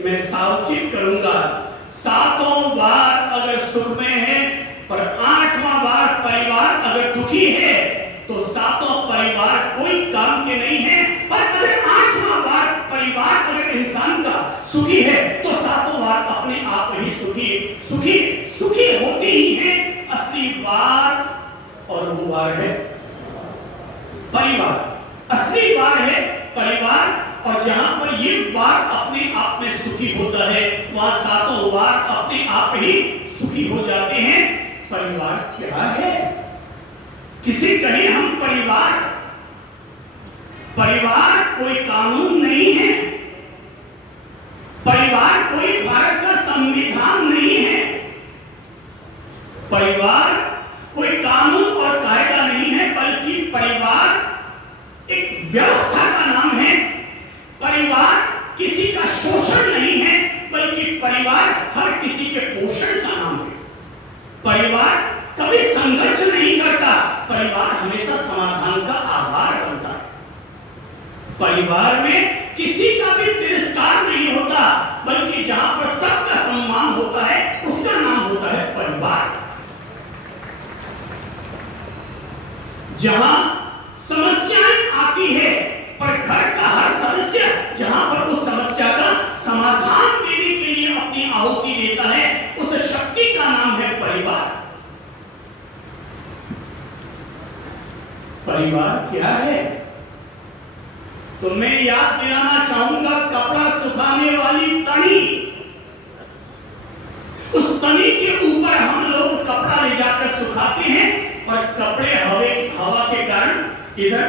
मैं सावचित करूंगा। सातों बार अगर सुख में है पर 8वां बार परिवार अगर दुखी है तो सातों परिवार कोई काम के नहीं है। पर अगर 8वां बार परिवार अगर इंसान का सुखी है तो सातों बार अपने आप ही सुखी सुखी सुखी होती ही है। असली बार और वो बार है परिवार। असली बार है परिवार, और जहां पर ये बार अपने आप में सुखी होता है वहां सातों बार अपने आप ही सुखी हो जाते हैं। परिवार क्या है? किसी कहे हम परिवार, परिवार कोई कानून नहीं है, परिवार कोई भारत का संविधान नहीं है, परिवार कोई कानून और कायदा नहीं है, बल्कि परिवार एक व्यवस्था का नाम है। परिवार किसी का शोषण नहीं है, बल्कि परिवार हर किसी के पोषण का नाम है। परिवार कभी संघर्ष नहीं करता, परिवार हमेशा समाधान का आधार बनता है। परिवार में किसी का भी तिरस्कार नहीं होता, बल्कि जहां पर सबका सम्मान होता है उसका नाम होता है परिवार। जहां समस्याएं आती है पर घर का हर सदस्य जहां पर उस समस्या का समाधान देने के लिए अपनी आहुति देता है, उस शक्ति का नाम है परिवार। परिवार क्या है? तो मैं याद दिलाना चाहूंगा कपड़ा सुखाने वाली तनी। उस तनी के ऊपर हम लोग कपड़ा ले जाकर सुखाते हैं और कपड़े हवा के कारण इधर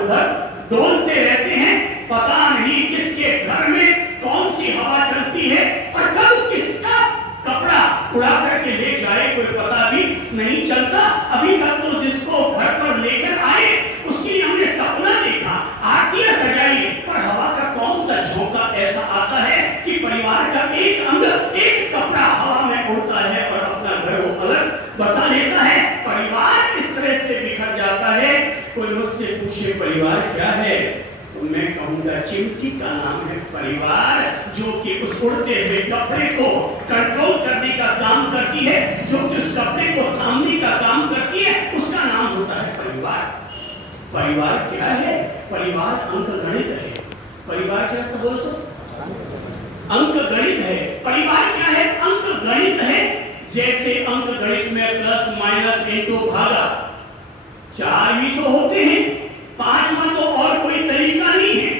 उधर डोलते रहते हैं। पता नहीं किसके घर में कौन सी हवा चलती है और कब किसका कपड़ा उड़ा करके ले जाए कोई पता भी नहीं चलता। अभी तक तो जिसको घर पर लेकर आए उसके लिए हमने सपना देखा, आरतियां सजाई, पर हवा का कौन सा झोंका ऐसा आता है कि परिवार का एक अंग एक कपड़ा हवा में उड़ता है और अपना घर वो अलग बसा लेता है। परिवार इस तरह से बिखर जाता है। कोई मुझसे पूछे परिवार क्या है, तो मैं कहूंगा चिमटी का नाम है परिवार, जो कि उस उड़ते हुए कपड़े को कंट्रोल करने का काम करती है, जो कि उस कपड़े को थामने का काम करती है, उसका नाम होता है परिवार। परिवार क्या है? परिवार अंकगणित है। परिवार क्या सब बोल तो अंकगणित है। परिवार क्या है? अंकगणित है। जैसे अंकगणित में प्लस माइनस इंटू भागा 4 भी तो होते हैं, 5वां तो और कोई तरीका नहीं है।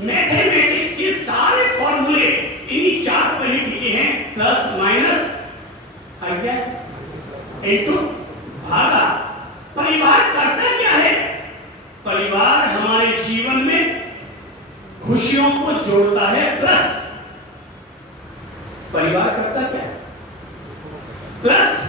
मैथमेटिक्स के सारे फॉर्मूले इन्हीं 4 पर ही टिके हैं, प्लस माइनस इंटू भागा। परिवार करता क्या है? परिवार हमारे जीवन में खुशियों को जोड़ता है प्लस। परिवार करता क्या है? प्लस,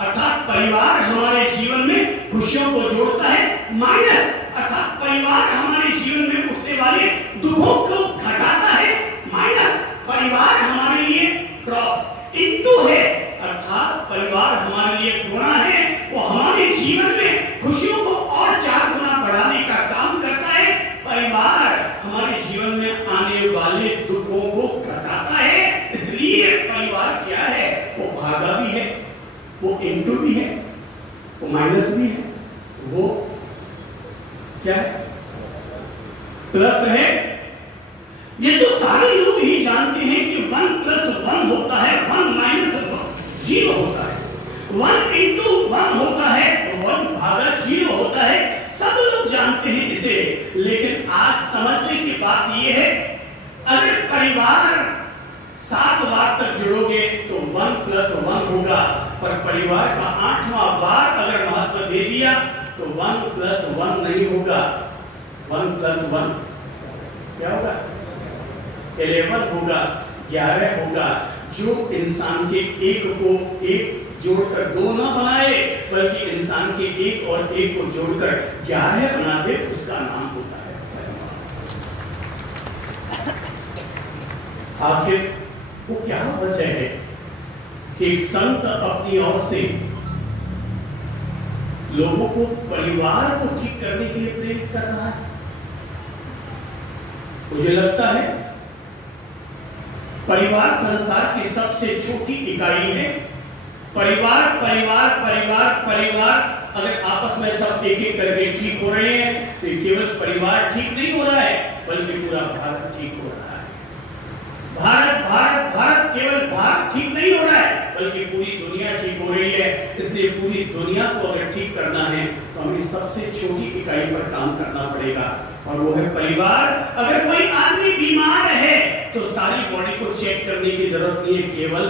अर्थात परिवार हमारे जीवन में खुशियों को जोड़ता है। माइनस, अर्थात परिवार हमारे जीवन में उठने वाले दुखों को घटाता है। माइनस, परिवार हमारे लिए क्रॉस। इंटू है, अर्थात परिवार हमारे लिए गुणा है, वो हमारे जीवन में खुशियों को और 4 गुना बढ़ाने का काम करता है। परिवार हमारे जीवन में आने वाले दुखों को घटाता है। इसलिए परिवार क्या है? वो भागा भी है, वो इंटू भी है, वो माइनस भी है, वो क्या है? प्लस है। ये तो सारे लोग ही जानते हैं कि 1 + 1 होता है, 1 - 1 0 होता है, 1 × 1 होता है, 1 भागा 0 होता है। सब लोग जानते हैं इसे। लेकिन आज समझने की बात यह है, अगर परिवार 7 बार तक जुड़ोगे तो 1 + 1 होगा, पर परिवार का 8वां बार अगर महत्व दे दिया तो 1 + 1 नहीं होगा। 1 + 1 क्या होगा? 11 होगा, 11 होगा। जो इंसान के एक को एक जोड़कर 2 न बनाए, बल्कि इंसान के एक और एक को जोड़कर 11 बना दे, उसका नाम होता है। आखिर वो क्या वजह है कि एक संत अपनी ओर से लोगों को परिवार को ठीक करने के लिए प्रेरित कर रहा है? मुझे लगता है परिवार संसार की सबसे छोटी इकाई है। परिवार परिवार परिवार परिवार अगर आपस में सब एक एक करके ठीक हो रहे हैं तो केवल परिवार ठीक नहीं हो रहा है, बल्कि पूरा भारत ठीक हो रहा है। भारत भारत भारत केवल भारत ठीक नहीं हो रहा है, बल्कि पूरी दुनिया ठीक हो रही है। इसलिए पूरी दुनिया को अगर ठीक करना है तो हमें सबसे छोटी इकाई पर काम करना पड़ेगा, और वो है परिवार। अगर कोई आदमी बीमार है तो सारी बॉडी को चेक करने की जरूरत नहीं है, केवल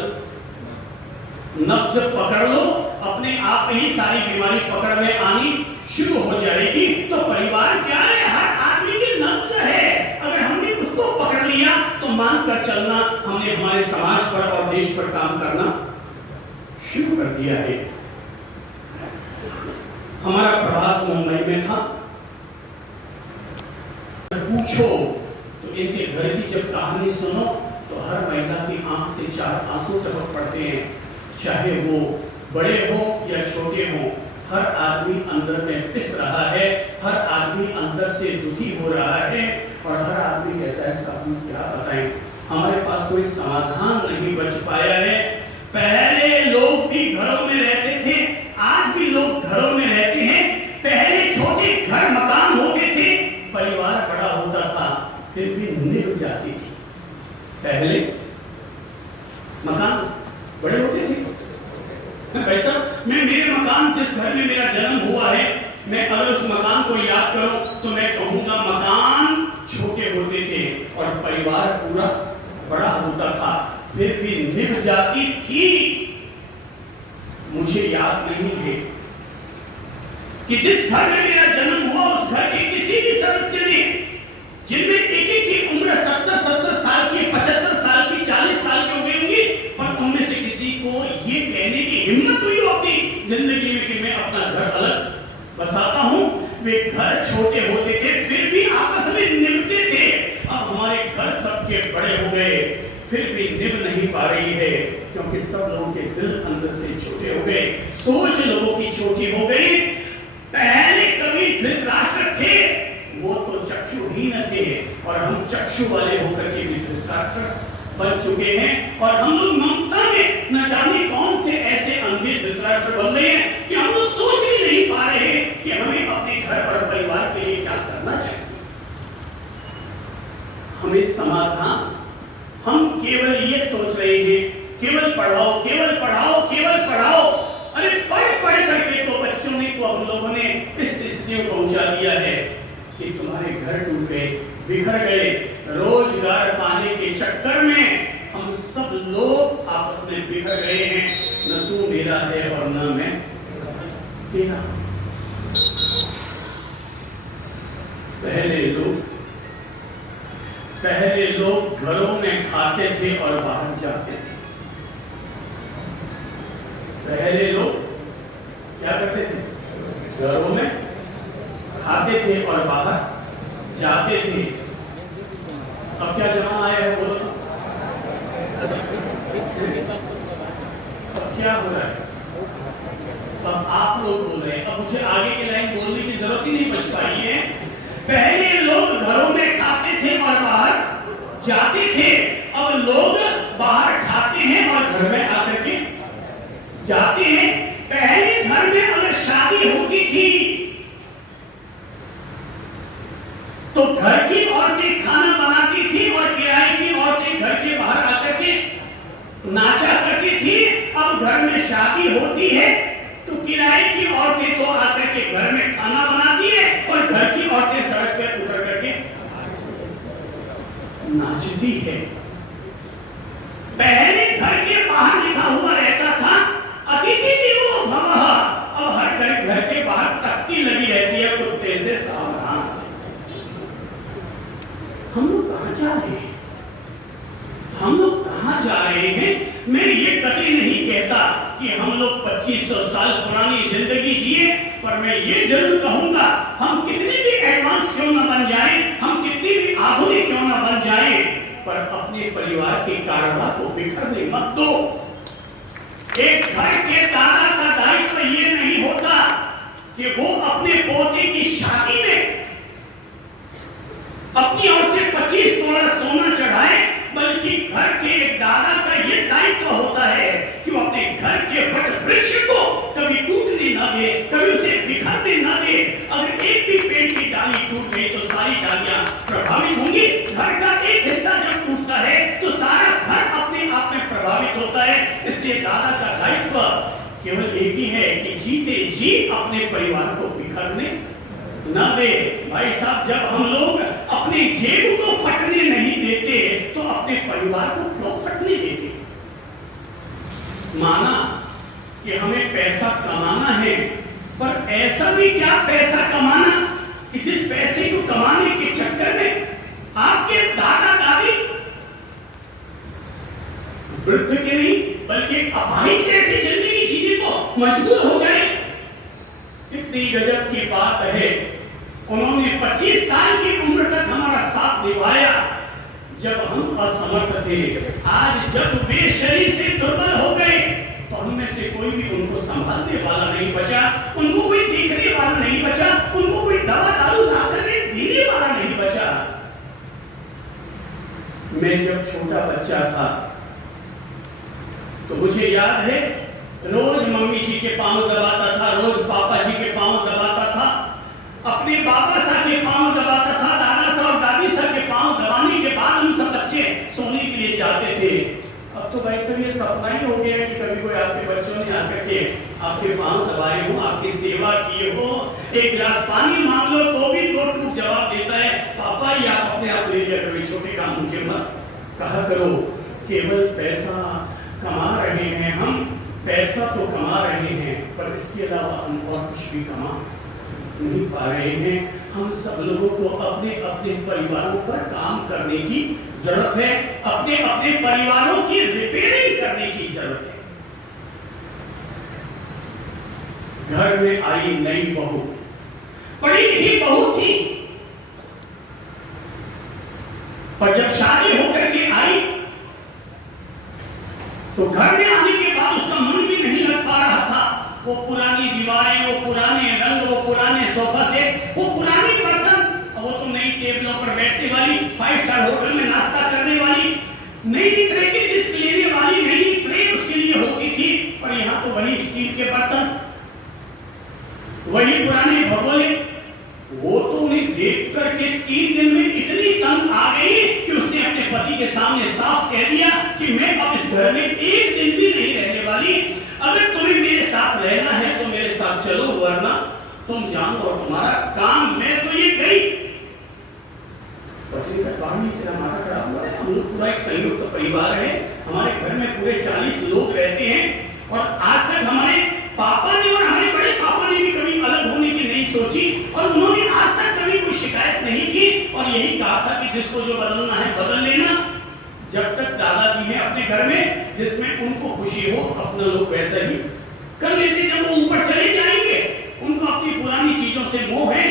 नब्ज पकड़ लो, अपने आप ही सारी बीमारी पकड़ में आनी शुरू हो जाएगी। तो परिवार क्या है? हर आदमी की नब्ज है। अगर हमने उसको पकड़ लिया तो मानकर चलना हमने हमारे समाज पर और देश पर काम करना शुरू कर दिया है। हमारा प्रवास मुंबई में था। पूछो तो इनके घर की जब कहानी सुनो तो हर महिला की आंख से 4 आंसू टपक पड़ते हैं। चाहे वो बड़े हो या छोटे हो, हर आदमी अंदर में पिस रहा है, हर आदमी अंदर से दुखी हो रहा है, और हर आदमी कहता है साहब हम क्या बताएं, हमारे पास कोई समाधान नहीं बच पाया है। पहले लोग भी घरों में रहते थे, आज भी लोग घरों में रहते हैं। पहले छोटे घर मकान होते थे, परिवार बड़ा होता था, फिर भी निभ जाती थी। पहले मकान बड़े होते थे। भाई साहब, मैं मेरे मकान जिस घर में मेरा जन्म हुआ है, मैं अगर उस मकान को याद करूं तो मैं कहूंगा मकान छोटे होते थे और परिवार पूरा बड़ा होता था, फिर भी निभ जाती थी। मुझे याद नहीं है कि जिस घर में मेरा जन्म हुआ उस घर के किसी भी सदस्य ने, जिनमें एक एक की उम्र 70-70 साल की, 75 साल की, 40 साल की हो गई होंगी, पर उनमें से किसी को ये कहने की हिम्मत हुई होती जिंदगी में कि मैं अपना घर अलग बसाता हूं। वे घर छोटे होते थे, फिर भी आपस में निभते थे। अब हमारे घर सबके बड़े हो गए, फिर भी निभ नहीं पा रही है, क्योंकि सब लोगों के दिल अंदर से छोटे हो गए, सोच लोगों की छोटी हो गई। पहले कभी धृतराष्ट्र थे, वो तो चक्षुहीन थे, और हम चक्षु वाले होकर के भी धृतराष्ट्र बन चुके हैं। और हम लोग ममता में न जाने कौन से ऐसे अंधे धृतराष्ट्र बन रहे हैं कि हम लोग सोच ही नहीं पा रहे कि हमें अपने घर और परिवार के लिए क्या करना चाहिए। हमें समाधान, हम केवल ये सोच रहे हैं केवल पढ़ाओ, केवल पढ़ाओ, केवल पढ़ाओ। अरे पढ़ पढ़ करके तो बच्चों ने तो हम लोगों ने इस स्थिति को पहुंचा दिया है कि तुम्हारे घर टूट गए, बिखर गए। रोजगार पाने के चक्कर में हम सब लोग आपस में बिखर गए हैं। न तू मेरा है और न मैं तेरा। पहले लोग घरों में खाते थे और बाहर जाते थे। पहले लोग क्या करते थे? घरों में खाते थे और बाहर जाते थे। अब क्या जमाना आया है बोलो? अब क्या हो रहा है? अब आप लोग बोल रहे हैं, अब मुझे आगे की लाइन बोलने की जरूरत ही नहीं बच पाई है। पहले लोग घरों में खाते थे और बाहर जाते थे, अब लोग बाहर खाते हैं और घर में आकर के जाते हैं। पहले घर में अगर शादी होती थी तो घर की औरतें खाना बनाती थी और किराए की औरतें घर के बाहर आकर के नाचा करती थी। अब घर में शादी होती है तो किराए की औरतें तो आकर के घर में खाना बनाती है और घर की औरतें सड़क पर उतर करके नाचती है। पहले घर के बाहर लिखा हुआ रहता था अतिथि देवो भवः, अब हर घर के बाहर तख्ती लगी रहती है कुत्ते से सावधान। हम लोग कहां जा रहे हैं? हम लोग कहां जा रहे हैं? मैं ये कभी नहीं कहता कि हम लोग 2500 साल पुरानी जिंदगी जिए, पर मैं ये जरूर कहूंगा हम कितने भी एडवांस क्यों न बन जाएं, हम कितनी भी आधुनिक क्यों न बन जाएं, पर अपने परिवार के कारोबार को बिखरने मत दो। एक घर के दादा का दायित्व ये नहीं होता कि वो अपने पोते की शादी में अपनी ओर से 25 तोला सोना चढ़ाए, बल्कि घर के डाली टूट गई तो सारी डालियां प्रभावित होंगी। घर का एक हिस्सा जब टूटता है तो सारा घर अपने आप में प्रभावित होता है। इसलिए दादा का दायित्व केवल एक ही है कि जीते जी अपने परिवार को बिखरने न दे। भाई साहब, जब हम लोग अपने जेब को फटने नहीं देते तो अपने परिवार को क्यों फटने देते? माना कि हमें पैसा कमाना है, पर ऐसा भी क्या पैसा कमाना कि जिस पैसे को कमाने के चक्कर में आपके दादा दादी वृद्ध के नहीं बल्कि अपाहिज जैसी जिंदगी जीने को मजबूर हो जाए। कितनी गजब की बात है। उन्होंने 25 साल की उम्र तक हमारा साथ निभाया जब हम असमर्थ थे। आज जब वे शरीर से दुर्बल हो गए तो हम में से कोई भी उनको संभालने वाला नहीं बचा, उनको कोई देखने वाला नहीं बचा, उनको कोई दवा दारू ला करके देने वाला नहीं बचा। मैं जब छोटा बच्चा था तो मुझे याद है रोज मम्मी जी के पांव दबाता था, रोज पापा जी के पांव दबाता था, अपने बाबा साहब के पांव दबाता था, दादा साहब दादी साहब के पांव दबाने के बाद हम सब बच्चे सोने के लिए जाते थे। अब तो भाई सब ये सपना ही हो गया कि कभी कोई आपके बच्चों ने आकर के आपके पांव दबाए हो, आपकी सेवा की हो, एक गिलास पानी मांग लो तो भी दो टूक जवाब देता है, पापा ये आप अपने आप ले लिया करो, छोटे काम मुझे मत कहा करो। केवल पैसा कमा रहे हैं हम, पैसा तो कमा रहे हैं पर इसके अलावा हम और कुछ भी कमा नहीं पा रहे हैं। हम सब लोगों को अपने अपने परिवारों पर काम करने की जरूरत है, अपने अपने परिवारों की रिपेयरिंग करने की जरूरत है। घर में आई नई बहू, पढ़ी लिखी बहू थी, पर जब शादी होकर के आई तो घर में आने के बाद उसका मन भी नहीं लग पा रहा था। वो पुरानी दीवारें, वो पुराने रंग, वो पुराने सोफा सेट, वो पुराने बर्तन, वो तो नई टेबलों पर बैठने वाली, 5 स्टार होटल में नाश्ता करने वाली, नई तरह की डिश लेने वाली नई ट्रे उसके लिए होती थी, पर यहाँ तो वही स्टील के बर्तन, वही पुराने भगोले। वो तो उन्हें देख करके 3 दिन में इतनी तंग आ गई कि उसने अपने पति के सामने साफ कह दिया कि मैं अब इस घर में 1 दिन भी नहीं रहने वाली। अगर तुम्हें मेरे साथ रहना है तो मेरे साथ चलो, वरना तुम जानो और तुम्हारा काम। मैं तो ये गई। पति का काम ही तेरा माथा खराब हुआ है। हम लोग पूरा एक संयुक्त परिवार है, हमारे घर में पूरे 40 लोग रहते हैं और आज तक हमारे पापा ने और हमारे बड़े पापा ने भी कभी अलग होने की नहीं सोची और उन्होंने आज तक कभी कोई शिकायत नहीं की और यही कहा था कि जिसको जो बदलना है बदल लेना। जब तक दादाजी हैं अपने घर में जिसमें उनको खुशी हो अपना लोग वैसा ही कर लेते। जब वो ऊपर चले जाएंगे उनको अपनी पुरानी चीजों से मोह है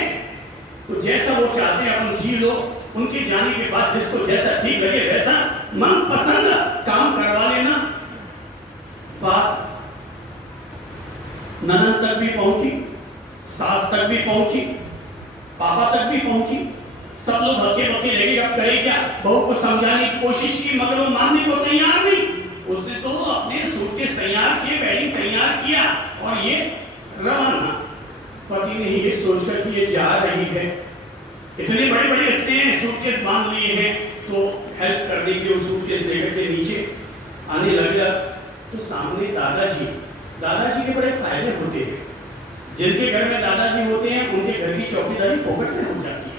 तो जैसा वो चाहते हैं अपन जी लो। उनके जाने के बाद जिसको जैसा ठीक लगे वैसा मन पसंद काम करवा लेना। बात ननद तक भी पहुंची, सास तक भी पहुंची, पापा तक भी पहुंची। सब लोग हल्के बके लगे अब करे क्या। बहू को समझाने की कोशिश की मगर वो मानने को तैयार नहीं। उसने तो अपने सूटकेस तैयार किए, बैडिंग तैयार किया और ये रवाना। पति ने ये सोचकर कि ये जा रही है, इतने बड़े बड़े इसने सूटकेस बांध लिए हैं तो हेल्प करने के लिए सूटकेस लेकर के नीचे आने लगा तो सामने दादाजी के बड़े फायदे होते हैं। जिनके घर में दादाजी होते हैं उनके घर की चौकीदारी फोकट में हो जाती है,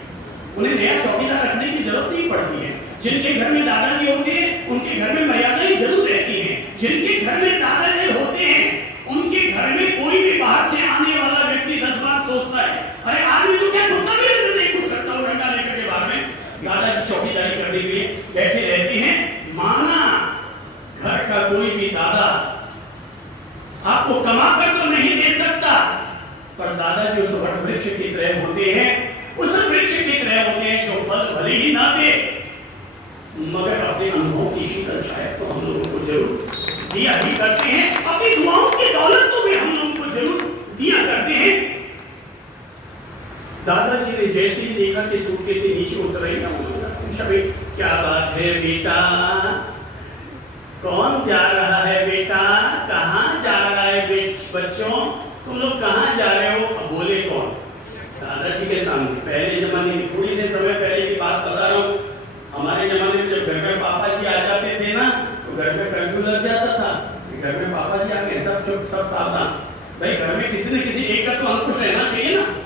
उन्हें नया चौकीदार रखने की जरूरत नहीं पड़ती है। जिनके घर में दादाजी होते हैं उनके घर में मर्यादाएं जरूर रहती हैं। जिनके घर में दादाजी होते हैं उनके घर में कोई भी बाहर से आने वाला व्यक्ति 10 बार सोचता है अरे आदमी तो क्या कुत्ता भी अंदर नहीं घुस सकता, वो डंडा लेकर के बाहर में। दादाजी चौकीदारी करने के लिए बैठे रहते हैं। माना घर का कोई भी दादा आपको कमा कर तो नहीं दे सकता, पर दादाजी उस वट वृक्ष की तरह होते हैं, उस वृक्ष की तरह होते हैं जो फल भले ही ना दे मगर अपने अनुभव की शीतल शायद तो हम लोगों को जरूर दिया ही करते हैं। अपनी दुआओं की दौलत तो भी हम लोगों को जरूर दिया करते हैं। दादाजी ने जैसे ही देखा कि सूटकेस से नीचे उतर रही है, क्या बात है बेटा, कौन जा रहा है बेटा, कहाँ जा रहा है बच्चों, तुम लोग कहाँ जा रहे हो। अब बोले कौन, दादाजी के सामने। पहले जब घर में पापा जी आ गए, सब चुप, सब सावधान। भाई घर में किसी न किसी एक का तो अंकुश रहना चाहिए ना।